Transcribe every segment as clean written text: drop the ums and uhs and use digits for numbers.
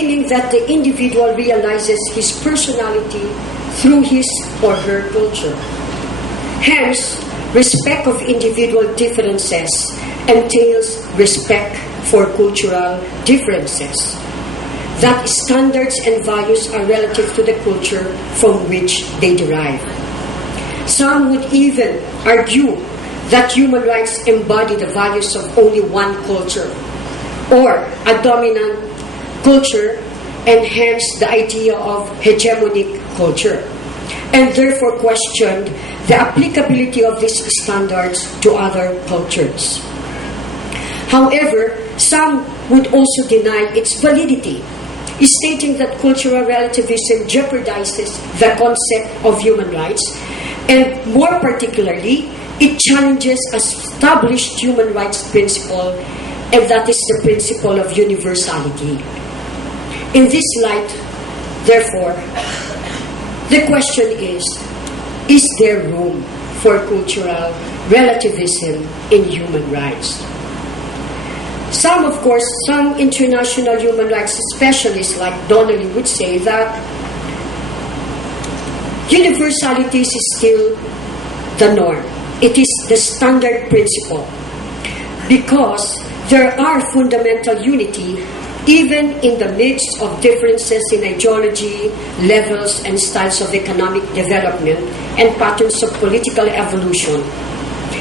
meaning that the individual realizes his personality through his or her culture. Hence, respect of individual differences entails respect for cultural differences. That standards and values are relative to the culture from which they derive. Some would even argue that human rights embody the values of only one culture or a dominant culture, and hence the idea of hegemonic culture, and therefore questioned the applicability of these standards to other cultures. However, some would also deny its validity, stating that cultural relativism jeopardizes the concept of human rights, and more particularly, it challenges established human rights principle, and that is the principle of universality. In this light, therefore, the question is there room for cultural relativism in human rights? Some international human rights specialists like Donnelly would say that universality is still the norm. It is the standard principle because there are fundamental unity even in the midst of differences in ideology, levels, and styles of economic development and patterns of political evolution.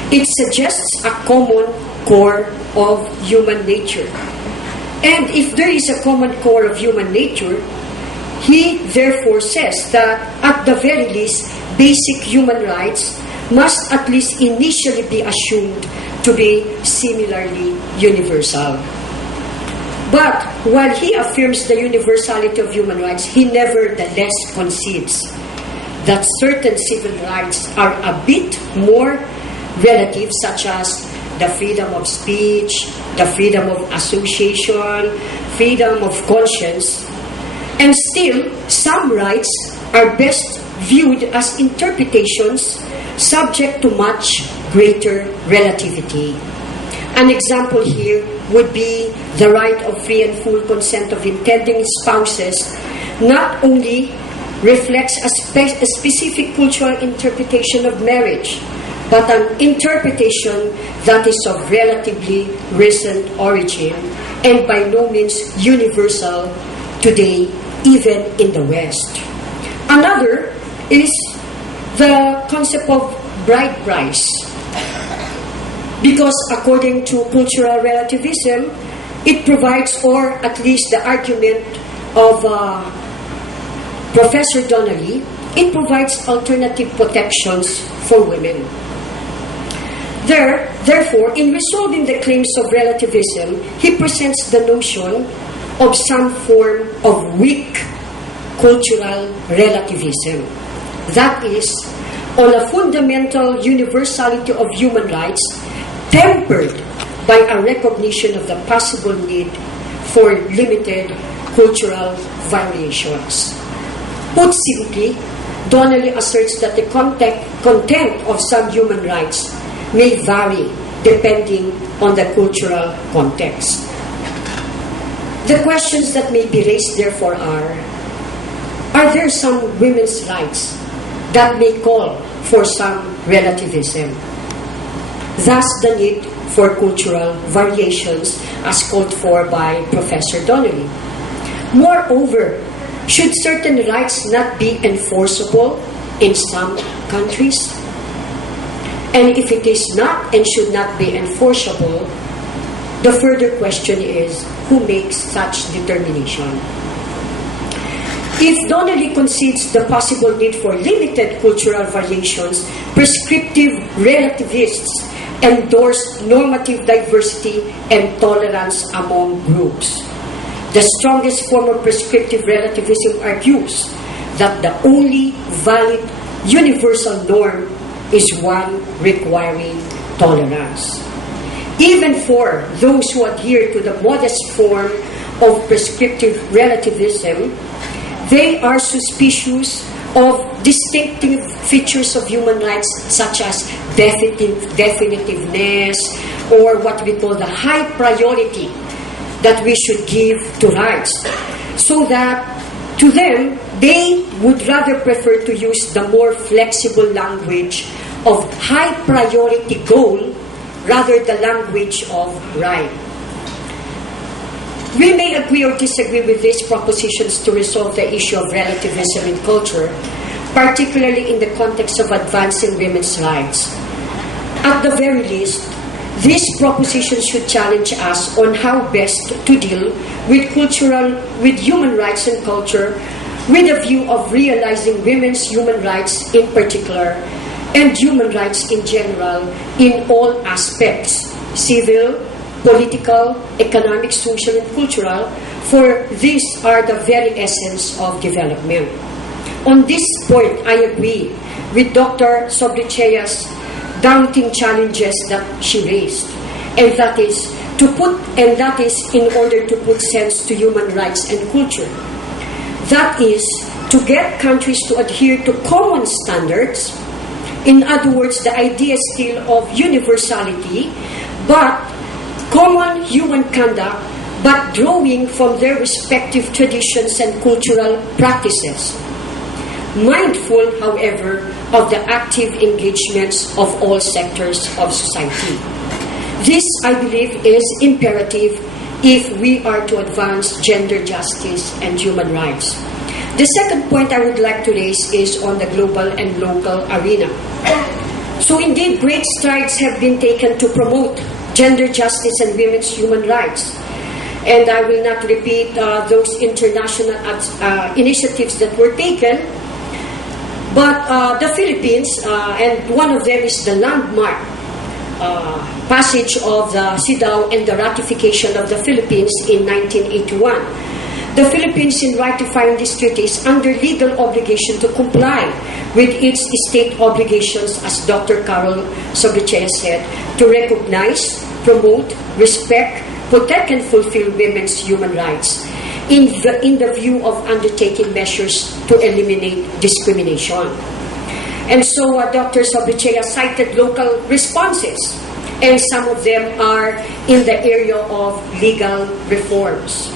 It suggests a common core of human nature. And if there is a common core of human nature, he therefore says that at the very least, basic human rights must at least initially be assumed to be similarly universal. But while he affirms the universality of human rights, he nevertheless concedes that certain civil rights are a bit more relative, such as the freedom of speech, the freedom of association, freedom of conscience. And still, some rights are best viewed as interpretations subject to much greater relativity. An example here would be the right of free and full consent of intending spouses not only reflects a specific cultural interpretation of marriage, but an interpretation that is of relatively recent origin and by no means universal today, even in the West. Another is the concept of bride price. Because according to cultural relativism, it provides, or at least the argument of Professor Donnelly, it provides alternative protections for women. Therefore, in resolving the claims of relativism, he presents the notion of some form of weak cultural relativism. That is, on a fundamental universality of human rights, tempered by a recognition of the possible need for limited cultural variations. Put simply, Donnelly asserts that the content of some human rights may vary depending on the cultural context. The questions that may be raised, therefore, are there some women's rights that may call for some relativism? Thus, the need for cultural variations as called for by Professor Donnelly. Moreover, should certain rights not be enforceable in some countries? And if it is not and should not be enforceable, the further question is, who makes such determination? If Donnelly concedes the possible need for limited cultural variations, prescriptive relativists endorse normative diversity and tolerance among groups. The strongest form of prescriptive relativism argues that the only valid universal norm is one requiring tolerance. Even for those who adhere to the modest form of prescriptive relativism, they are suspicious of distinctive features of human rights such as definitiveness or what we call the high priority that we should give to rights. so that to them, they would rather prefer to use the more flexible language of high priority goal rather the language of right. We may agree or disagree with these propositions to resolve the issue of relativism in culture, particularly in the context of advancing women's rights. At the very least, these propositions should challenge us on how best to deal with human rights and culture, with a view of realizing women's human rights in particular, and human rights in general in all aspects, civil, political, economic, social, and cultural, for these are the very essence of development. On this point, I agree with Dr. Sobrichea's daunting challenges that she raised, and that is in order to put sense to human rights and culture. That is to get countries to adhere to common standards. In other words, the idea still of universality, but common human conduct, but drawing from their respective traditions and cultural practices. Mindful, however, of the active engagements of all sectors of society. This, I believe, is imperative if we are to advance gender justice and human rights. The second point I would like to raise is on the global and local arena. So indeed, great strides have been taken to promote gender justice and women's human rights. And I will not repeat those international initiatives that were taken. But the Philippines, and one of them is the landmark passage of the CEDAW and the ratification of the Philippines in 1981. The Philippines, in ratifying this treaty, is under legal obligation to comply with its state obligations, as Dr. Carol Sobrichea said, to recognize, promote, respect, protect, and fulfill women's human rights in the view of undertaking measures to eliminate discrimination. And so Dr. Sobrichea cited local responses, and some of them are in the area of legal reforms.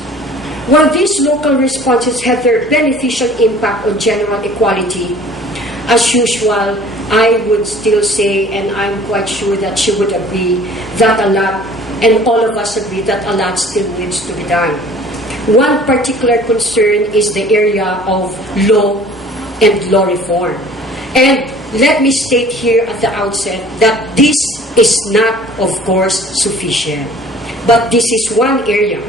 While these local responses have their beneficial impact on general equality, as usual, I would still say, and I'm quite sure that she would agree, that a lot, and all of us agree, that a lot still needs to be done. One particular concern is the area of law and law reform. And let me state here at the outset that this is not, of course, sufficient. But this is one area.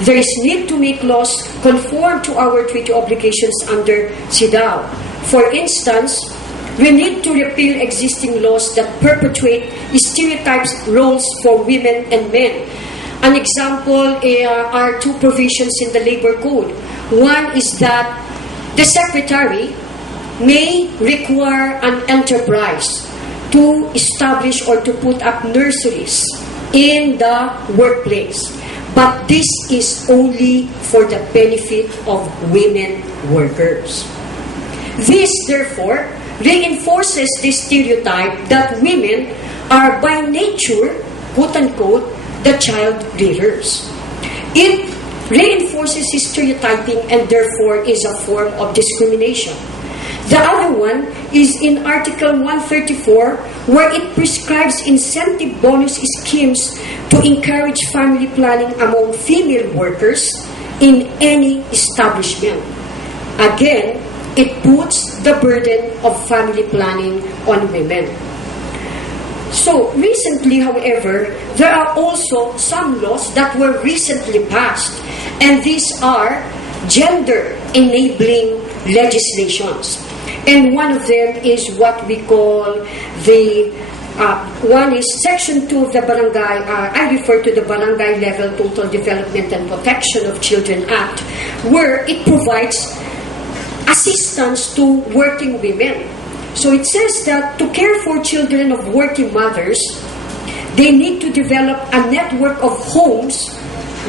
There is need to make laws conform to our treaty obligations under CEDAW. For instance, we need to repeal existing laws that perpetuate stereotypes roles for women and men. An example are two provisions in the labor code. One is that the secretary may require an enterprise to establish or to put up nurseries in the workplace. But this is only for the benefit of women workers. This, therefore, reinforces the stereotype that women are by nature, quote-unquote, the child rearers. It reinforces stereotyping and therefore is a form of discrimination. The other one is in Article 134, where it prescribes incentive bonus schemes to encourage family planning among female workers in any establishment. Again, it puts the burden of family planning on women. So, recently, however, there are also some laws that were recently passed, and these are gender-enabling legislations. And one of them is what we call one is Section 2 of the Barangay, I refer to the Barangay Level Total Development and Protection of Children Act, where it provides assistance to working women. So it says that to care for children of working mothers, they need to develop a network of homes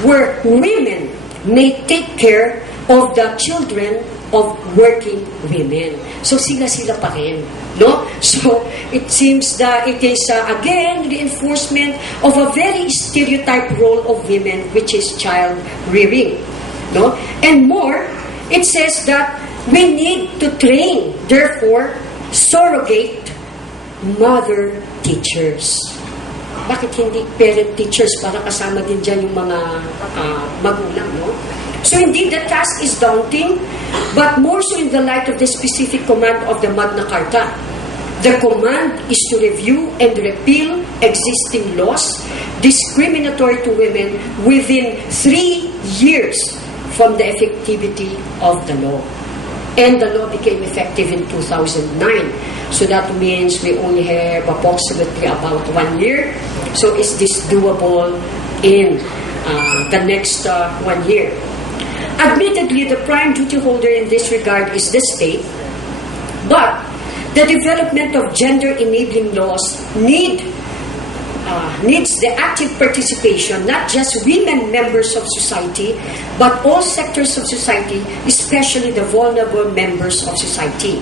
where women may take care of the children of working women. So sila-sila pa rin, no? So it seems that it is again reinforcement of a very stereotyped role of women, which is child rearing. No? And more, it says that we need to train, therefore, surrogate mother teachers. Bakit hindi parent teachers para kasama din dyan yung mga magulang, no? So indeed, the task is daunting, but more so in the light of the specific command of the Magna Carta. The command is to review and repeal existing laws discriminatory to women within 3 years from the effectivity of the law. And the law became effective in 2009. So that means we only have approximately about 1 year. So is this doable in the next 1 year? Admittedly, the prime duty holder in this regard is the state, but the development of gender-enabling laws needs the active participation, not just women members of society, but all sectors of society, especially the vulnerable members of society.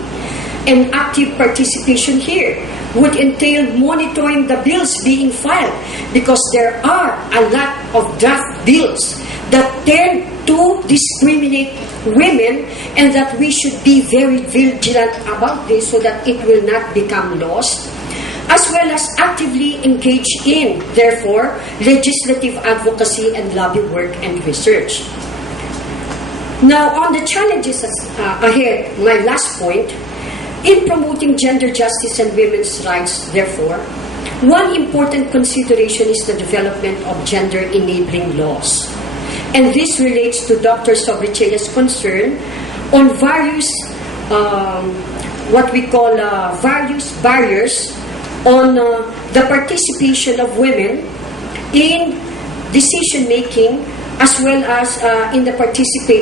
And active participation here would entail monitoring the bills being filed, because there are a lot of draft bills that tend to discriminate women, and that we should be very vigilant about this so that it will not become laws, as well as actively engage in, therefore, legislative advocacy and lobby work and research. Now, on the challenges ahead, my last point, in promoting gender justice and women's rights, therefore, one important consideration is the development of gender-enabling laws. And this relates to Dr. Sobrichea's concern on various, what we call various barriers on the participation of women in decision-making, as well as in the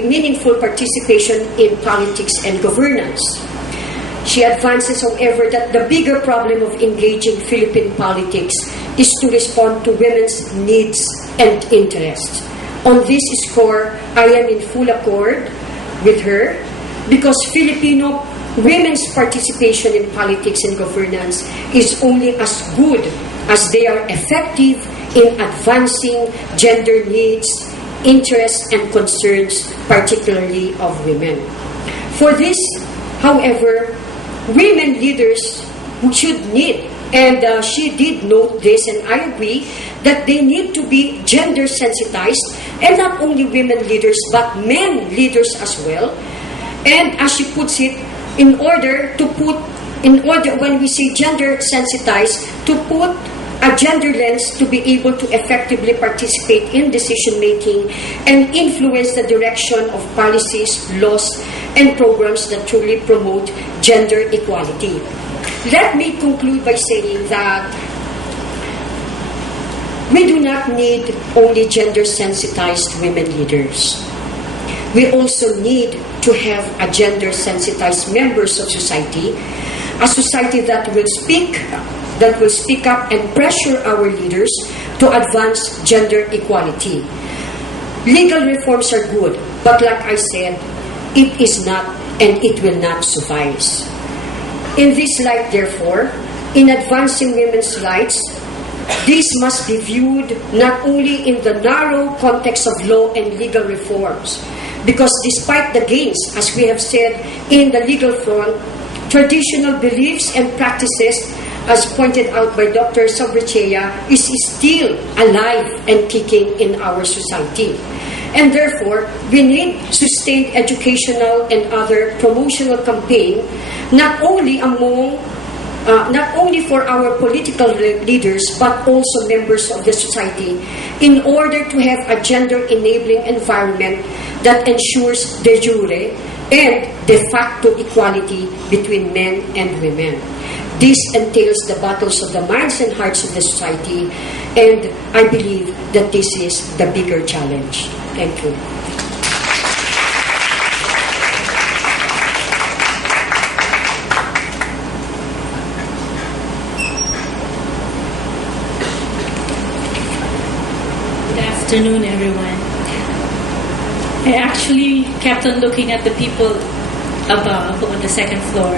meaningful participation in politics and governance. She advances, however, that the bigger problem of engaging Philippine politics is to respond to women's needs and interests. On this score, I am in full accord with her, because Filipino women's participation in politics and governance is only as good as they are effective in advancing gender needs, interests, and concerns, particularly of women. For this, however, women leaders should need, and she did note this, and I agree, that they need to be gender sensitized, and not only women leaders, but men leaders as well. And as she puts it, when we say gender sensitized, to put a gender lens to be able to effectively participate in decision making and influence the direction of policies, laws, and programs that truly promote gender equality. Let me conclude by saying that we do not need only gender-sensitized women leaders. We also need to have a gender-sensitized members of society, a society that will speak up and pressure our leaders to advance gender equality. Legal reforms are good, but like I said, it is not and it will not suffice. In this light, therefore, in advancing women's rights, this must be viewed not only in the narrow context of law and legal reforms, because despite the gains, as we have said, in the legal front, traditional beliefs and practices, as pointed out by Dr. Sobrichea, is still alive and kicking in our society. And therefore, we need sustained educational and other promotional campaign, not only for our political leaders, but also members of the society, in order to have a gender-enabling environment that ensures de jure and de facto equality between men and women. This entails the battles of the minds and hearts of the society, and I believe that this is the bigger challenge. Thank you. Good afternoon, everyone. I actually kept on looking at the people above on the second floor,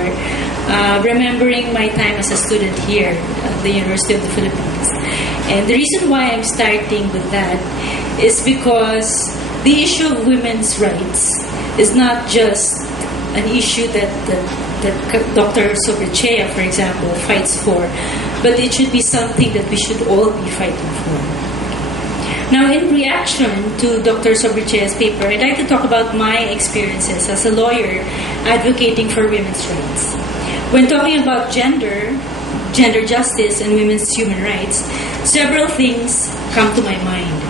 remembering my time as a student here at the University of the Philippines. And the reason why I'm starting with that is because the issue of women's rights is not just an issue that Dr. Sobrichea, for example, fights for, but it should be something that we should all be fighting for. Now, in reaction to Dr. Sobrichea's paper, I'd like to talk about my experiences as a lawyer advocating for women's rights. When talking about gender justice, and women's human rights, several things come to my mind.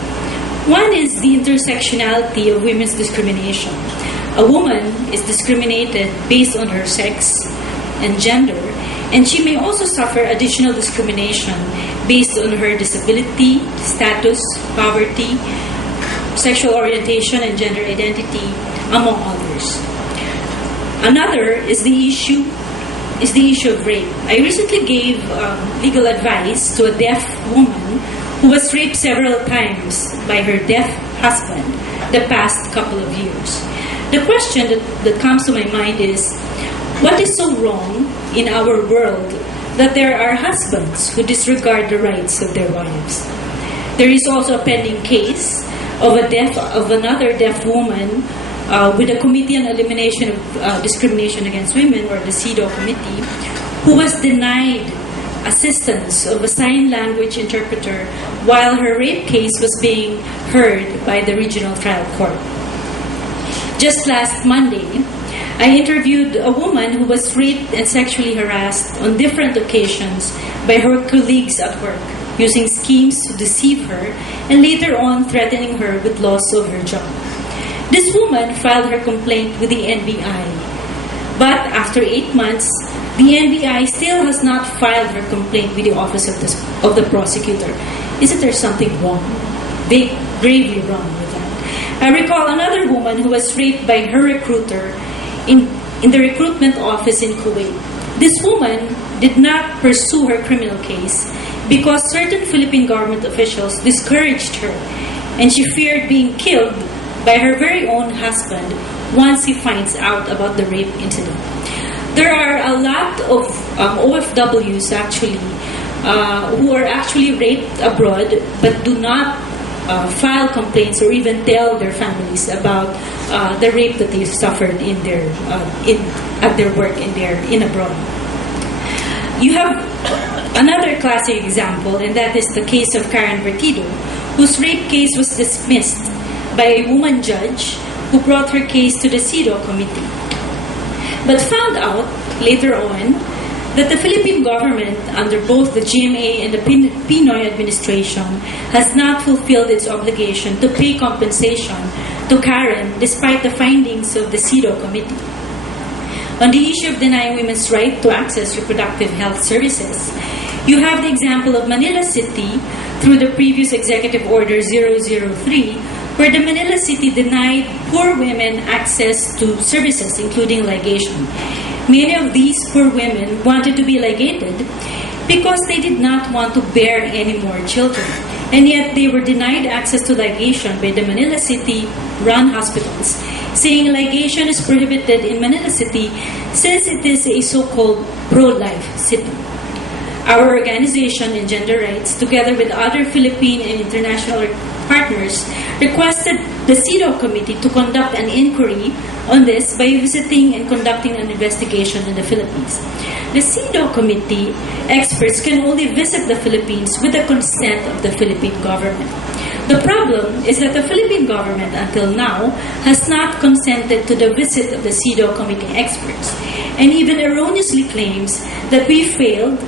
One is the intersectionality of women's discrimination. A woman is discriminated based on her sex and gender, and she may also suffer additional discrimination based on her disability, status, poverty, sexual orientation, and gender identity, among others. Another is the issue of rape. I recently gave legal advice to a deaf woman who was raped several times by her deaf husband the past couple of years. The question that comes to my mind is, what is so wrong in our world that there are husbands who disregard the rights of their wives? There is also a pending case of another deaf woman with the Committee on Elimination of Discrimination Against Women, or the CEDAW committee, who was denied assistance of a sign language interpreter while her rape case was being heard by the regional trial court. Just last Monday, I interviewed a woman who was raped and sexually harassed on different occasions by her colleagues at work, using schemes to deceive her and later on threatening her with loss of her job. This woman filed her complaint with the NBI, but after 8 months, the NBI still has not filed her complaint with the office of the prosecutor. Isn't there something wrong? Gravely wrong with that. I recall another woman who was raped by her recruiter in the recruitment office in Kuwait. This woman did not pursue her criminal case because certain Philippine government officials discouraged her, and she feared being killed by her very own husband once he finds out about the rape incident. There are a lot of OFWs actually who are actually raped abroad but do not file complaints or even tell their families about the rape that they've suffered in their at their work in abroad. You have another classic example, and that is the case of Karen Vertido, whose rape case was dismissed by a woman judge who brought her case to the CEDAW committee, but found out later on that the Philippine government, under both the GMA and the Pinoy administration, has not fulfilled its obligation to pay compensation to Karen despite the findings of the CEDAW committee. On the issue of denying women's right to access reproductive health services, you have the example of Manila City through the previous Executive Order 003, where the Manila City denied poor women access to services, including ligation. Many of these poor women wanted to be ligated because they did not want to bear any more children, and yet they were denied access to ligation by the Manila City-run hospitals, saying ligation is prohibited in Manila City since it is a so-called pro-life city. Our organization in gender rights, together with other Philippine and international partners, requested the CEDAW committee to conduct an inquiry on this by visiting and conducting an investigation in the Philippines. The CEDAW committee experts can only visit the Philippines with the consent of the Philippine government. The problem is that the Philippine government until now has not consented to the visit of the CEDAW committee experts, and even erroneously claims that we failed,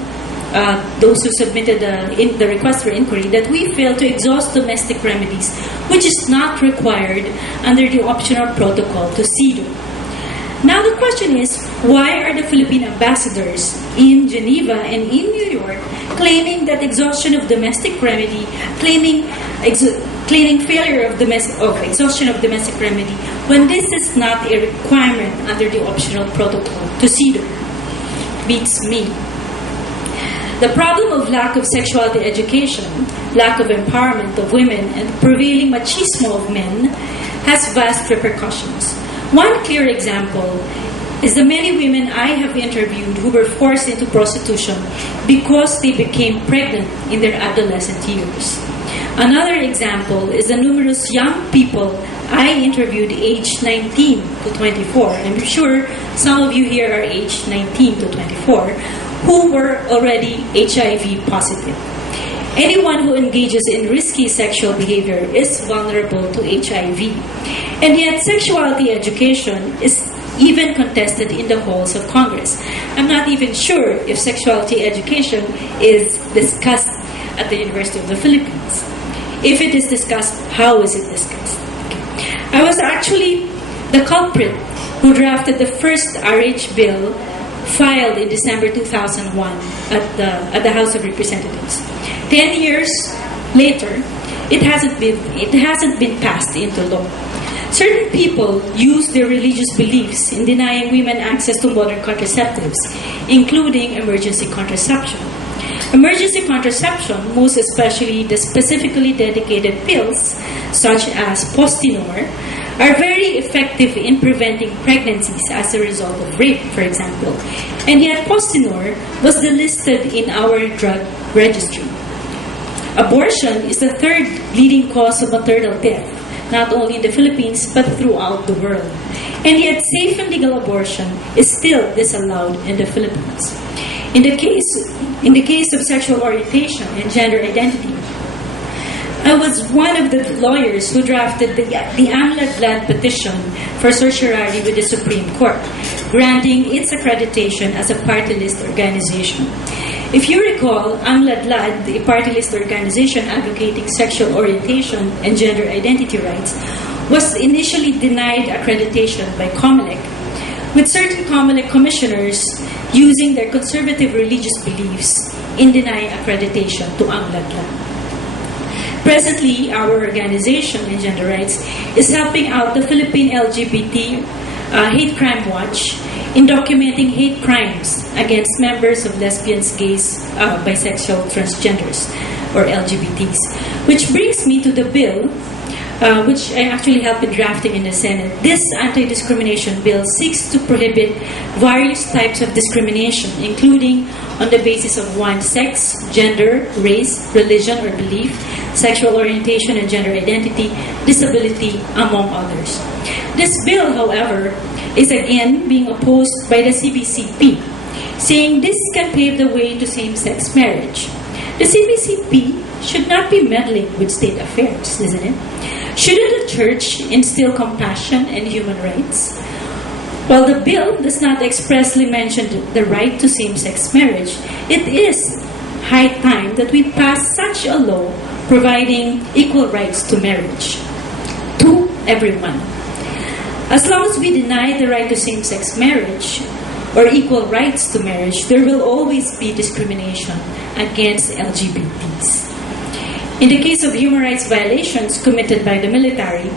those who submitted the request for inquiry, that we failed to exhaust domestic remedies, which is not required under the optional protocol to CEDAW. Now the question is, why are the Philippine ambassadors in Geneva and in New York claiming that exhaustion of domestic remedy, claiming failure of exhaustion of domestic remedy, when this is not a requirement under the optional protocol to CEDAW? Beats me. The problem of lack of sexuality education, lack of empowerment of women, and prevailing machismo of men has vast repercussions. One clear example is the many women I have interviewed who were forced into prostitution because they became pregnant in their adolescent years. Another example is the numerous young people I interviewed age 19 to 24. I'm sure some of you here are age 19 to 24 who were already HIV positive. Anyone who engages in risky sexual behavior is vulnerable to HIV. And yet sexuality education is even contested in the halls of Congress. I'm not even sure if sexuality education is discussed at the University of the Philippines. If it is discussed, how is it discussed? I was actually the culprit who drafted the first RH bill filed in December 2001 at the House of Representatives. 10 years later, it hasn't been passed into law. Certain people use their religious beliefs in denying women access to modern contraceptives, including emergency contraception. Emergency contraception, most especially the specifically dedicated pills, such as Postinor, are very effective in preventing pregnancies as a result of rape, for example. And yet Postinor was delisted in our drug registry. Abortion is the third leading cause of maternal death, not only in the Philippines but throughout the world. And yet safe and legal abortion is still disallowed in the Philippines. In the case of sexual orientation and gender identity, I was one of the lawyers who drafted the AMLAD-led petition for certiorari with the Supreme Court, granting its accreditation as a party list organization. If you recall, AMLAD-LAD, the party list organization advocating sexual orientation and gender identity rights, was initially denied accreditation by COMELEC, with certain COMELEC commissioners using their conservative religious beliefs in denying accreditation to AMLAD-LAD. Presently, our organization in gender rights is helping out the Philippine LGBT Hate Crime Watch in documenting hate crimes against members of lesbians, gays, bisexual, transgenders, or LGBTs. Which brings me to the bill, which I actually helped in drafting in the Senate. This anti-discrimination bill seeks to prohibit various types of discrimination, including on the basis of one's sex, gender, race, religion or belief, sexual orientation and gender identity, disability, among others. This bill, however, is again being opposed by the CBCP, saying this can pave the way to same-sex marriage. The CBCP should not be meddling with state affairs, isn't it? Shouldn't the church instill compassion and human rights? While the bill does not expressly mention the right to same-sex marriage, it is high time that we pass such a law providing equal rights to marriage to everyone. As long as we deny the right to same-sex marriage or equal rights to marriage, there will always be discrimination against LGBTs. In the case of human rights violations committed by the military,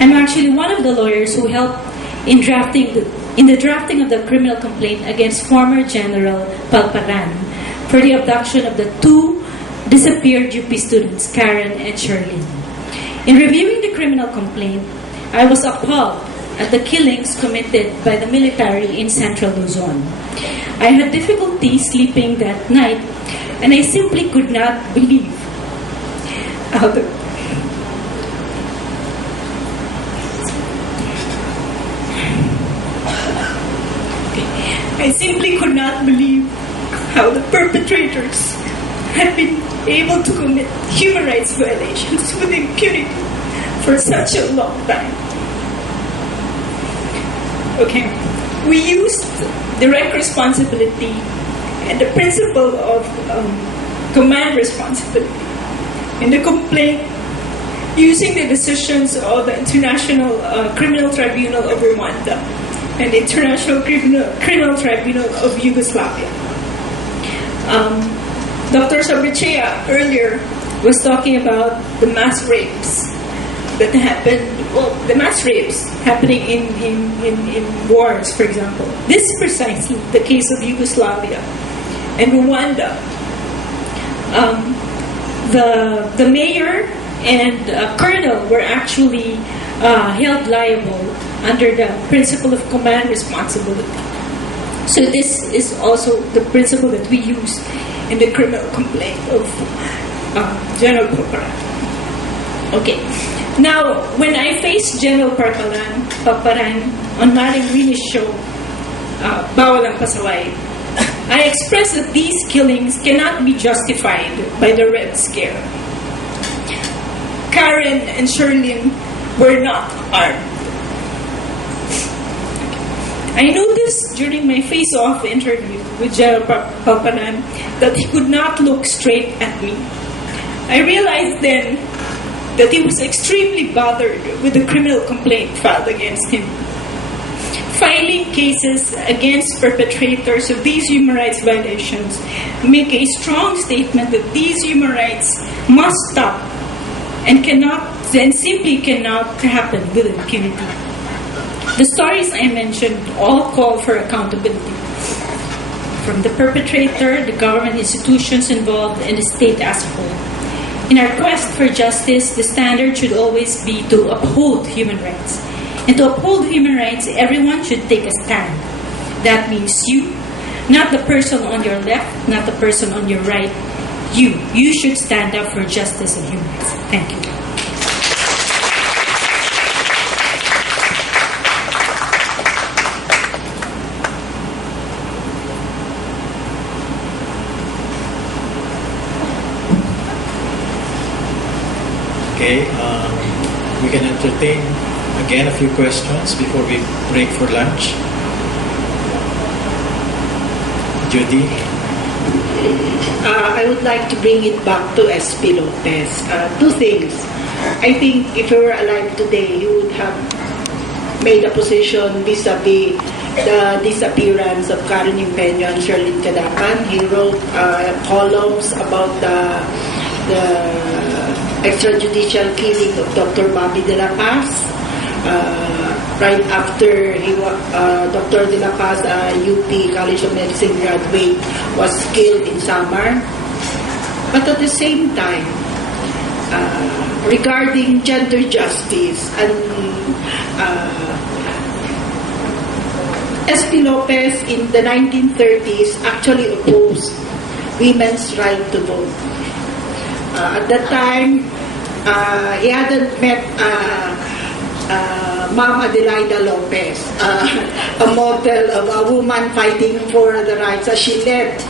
I'm actually one of the lawyers who helped in the drafting of the criminal complaint against former General Palparan for the abduction of the two disappeared UP students, Karen and Sherlyn. In reviewing the criminal complaint, I was appalled at the killings committed by the military in Central Luzon. I had difficulty sleeping that night, and I simply could not believe how the perpetrators had been able to commit human rights violations with impunity for such a long time. Okay, we used direct responsibility and the principle of command responsibility in the complaint using the decisions of the International Criminal Tribunal of Rwanda and the International Criminal Tribunal of Yugoslavia. Dr. Sabrichea earlier was talking about the mass rapes that happened, the mass rapes happening in wars, for example. This is precisely the case of Yugoslavia and Rwanda. The mayor and colonel were actually held liable under the principle of command responsibility. So this is also the principle that we use in the criminal complaint of General Palparan. Okay. Now, when I faced General Paparan on Maring Rini's show, Bawal ang Pasaway, I expressed that these killings cannot be justified by the Red Scare. Karen and Sherlyn were not armed. I noticed during my face-off interview with General Paparan that he could not look straight at me. I realized then that he was extremely bothered with the criminal complaint filed against him. Filing cases against perpetrators of these human rights violations make a strong statement that these human rights must stop and simply cannot happen with impunity. The stories I mentioned all call for accountability from the perpetrator, the government institutions involved, and the state as a whole. In our quest for justice, the standard should always be to uphold human rights. And to uphold human rights, everyone should take a stand. That means you, not the person on your left, not the person on your right. You should stand up for justice and human rights. Thank you. Okay, we can entertain again a few questions before we break for lunch. Judy? I would like to bring it back to SP Lopez. Two things. I think if he were alive today, he would have made a position vis-a-vis the disappearance of Karen Impeño and Sherlyn Cadapan. He wrote columns about the extrajudicial killing of Dr. Bobby De La Paz. Right after Dr. De La Paz, UP College of Medicine graduate, was killed in Samar. But at the same time, regarding gender justice, and SP Lopez in the 1930s actually opposed women's right to vote. At that time, he hadn't met Ma'am Adelaida Lopez, a model of a woman fighting for the rights, as she led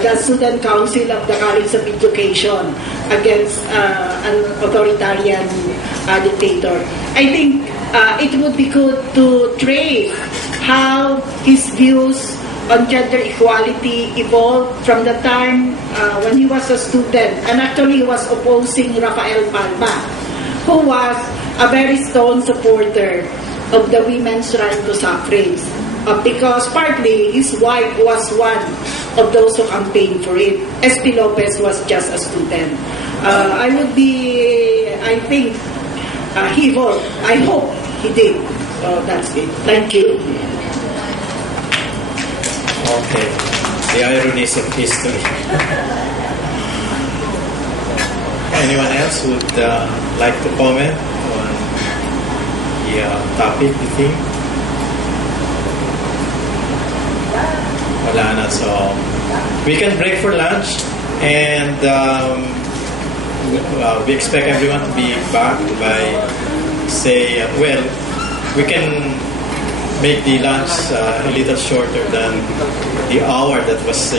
the Student Council of the College of Education against an authoritarian dictator. I think it would be good to trace how his views on gender equality evolved from the time when he was a student, and actually he was opposing Rafael Palma, who was a very strong supporter of the women's right to suffrage, because partly his wife was one of those who campaigned for it. SP Lopez was just a student. I think he voted. I hope he did. So that's it. Thank you. Okay, the ironies of history. Anyone else would like to comment on the topic, you think? Wala na. So we can break for lunch, and we expect everyone to be back by, say, we can make the lunch a little shorter than the hour that was,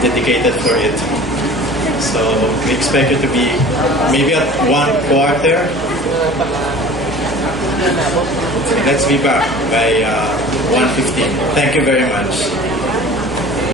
dedicated for it. So we expect it to be maybe at 1:15. Let's be back by 1:15. Thank you very much.